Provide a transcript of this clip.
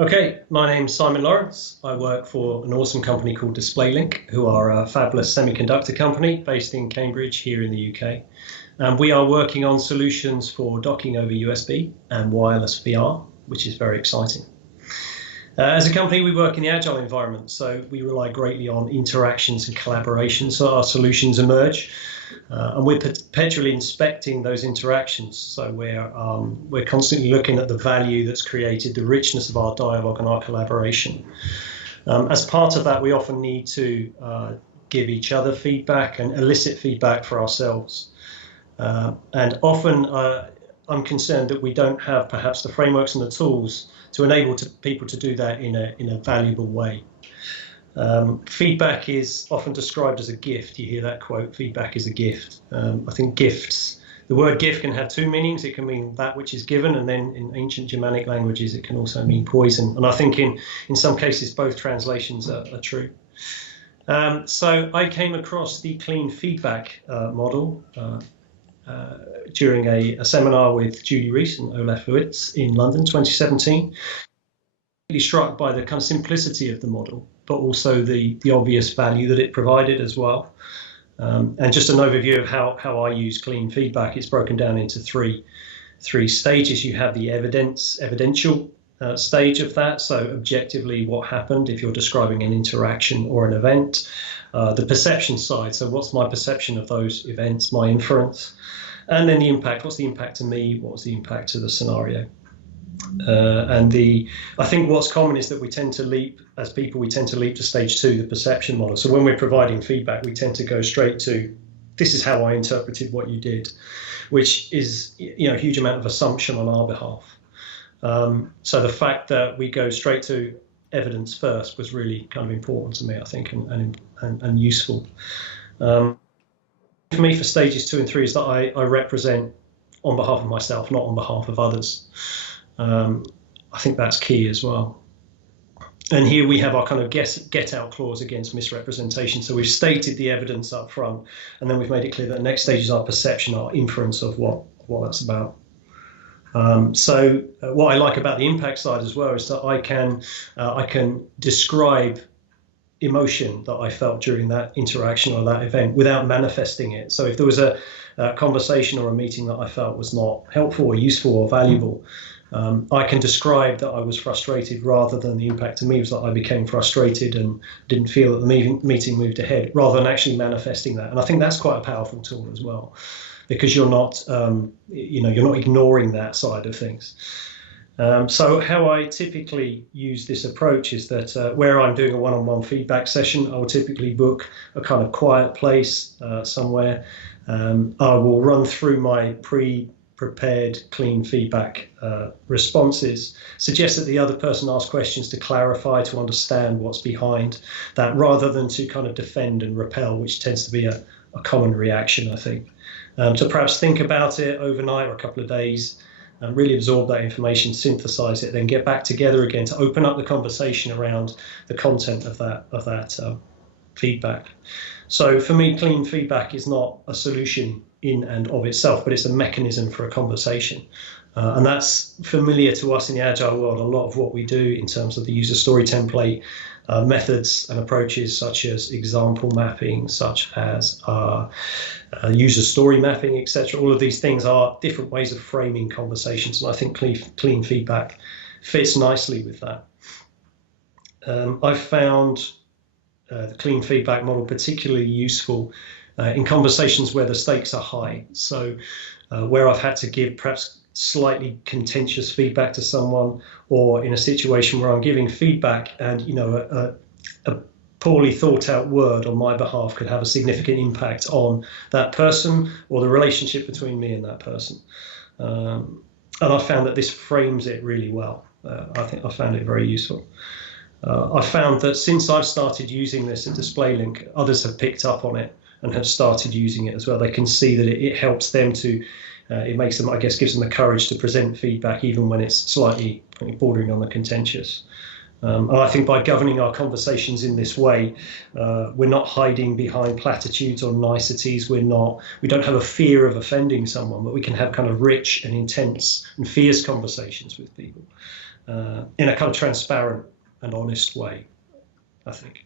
Okay, my name's Simon Lawrence. I work for an awesome company called DisplayLink, who are a fabulous semiconductor company based in Cambridge here in the UK. And we are working on solutions for docking over USB and wireless VR, which is very exciting. As a company, we work in the agile environment, so we rely greatly on interactions and collaboration, so our solutions emerge. And we're perpetually inspecting those interactions. So we're constantly looking at the value that's created, the richness of our dialogue and our collaboration. As part of that, we often need to give each other feedback and elicit feedback for ourselves. And often I'm concerned that we don't have perhaps the frameworks and the tools to enable people to do that in a valuable way. Feedback is often described as a gift. You hear that quote, feedback is a gift. I think gifts, the word gift can have two meanings. It can mean that which is given, and then in ancient Germanic languages, it can also mean poison. And I think in some cases, both translations are true. So I came across the clean feedback model during a seminar with Julie Rees and Olaf Lewitz in London, 2017. Really struck by the kind of simplicity of the model, but also the obvious value that it provided as well. And just an overview of how I use clean feedback. It's broken down into three stages. You have the evidential stage of that, so objectively what happened if you're describing an interaction or an event. The perception side, so what's my perception of those events, my inference, and then the impact. What's the impact to me? What's the impact to the scenario? I think what's common is that we tend to leap to stage two, the perception model. So when we're providing feedback, we tend to go straight to, this is how I interpreted what you did, which is a huge amount of assumption on our behalf. So the fact that we go straight to evidence first was really kind of important to me, I think, and useful. For me, for stages 2 and 3 is that I represent on behalf of myself, not on behalf of others. I think that's key as well. And here we have our kind of get out clause against misrepresentation. So we've stated the evidence up front, and then we've made it clear that the next stage is our perception, our inference of what that's about. So what I like about the impact side as well is that I can describe emotion that I felt during that interaction or that event without manifesting it. So if there was a conversation or a meeting that I felt was not helpful or useful or valuable, I can describe that I was frustrated, rather than the impact to me was that I became frustrated and didn't feel that the meeting moved ahead, rather than actually manifesting that. And I think that's quite a powerful tool as well, because you're not ignoring that side of things. So how I typically use this approach is that where I'm doing a one-on-one feedback session, I will typically book a kind of quiet place somewhere. I will run through my pre-prepared clean feedback responses, suggest that the other person ask questions to clarify, to understand what's behind that, rather than to kind of defend and repel, which tends to be a common reaction, I think. To perhaps think about it overnight or a couple of days, and really absorb that information, synthesize it, then get back together again to open up the conversation around the content of that feedback. So for me, clean feedback is not a solution in and of itself, but it's a mechanism for a conversation. And that's familiar to us in the Agile world. A lot of what we do in terms of the user story template, methods and approaches such as example mapping, such as user story mapping, etc. All of these things are different ways of framing conversations, and I think clean feedback fits nicely with that. I've found the clean feedback model particularly useful in conversations where the stakes are high. So where I've had to give perhaps slightly contentious feedback to someone, or in a situation where I'm giving feedback and a poorly thought out word on my behalf could have a significant impact on that person or the relationship between me and that person. And I found that this frames it really well. I think I found it very useful. I found that since I've started using this at DisplayLink, others have picked up on it and have started using it as well. They can see that it helps them to, it makes them, I guess, gives them the courage to present feedback even when it's slightly bordering on the contentious. And I think by governing our conversations in this way, we're not hiding behind platitudes or niceties. We don't have a fear of offending someone, but we can have kind of rich and intense and fierce conversations with people. in a kind of transparent and honest way, I think.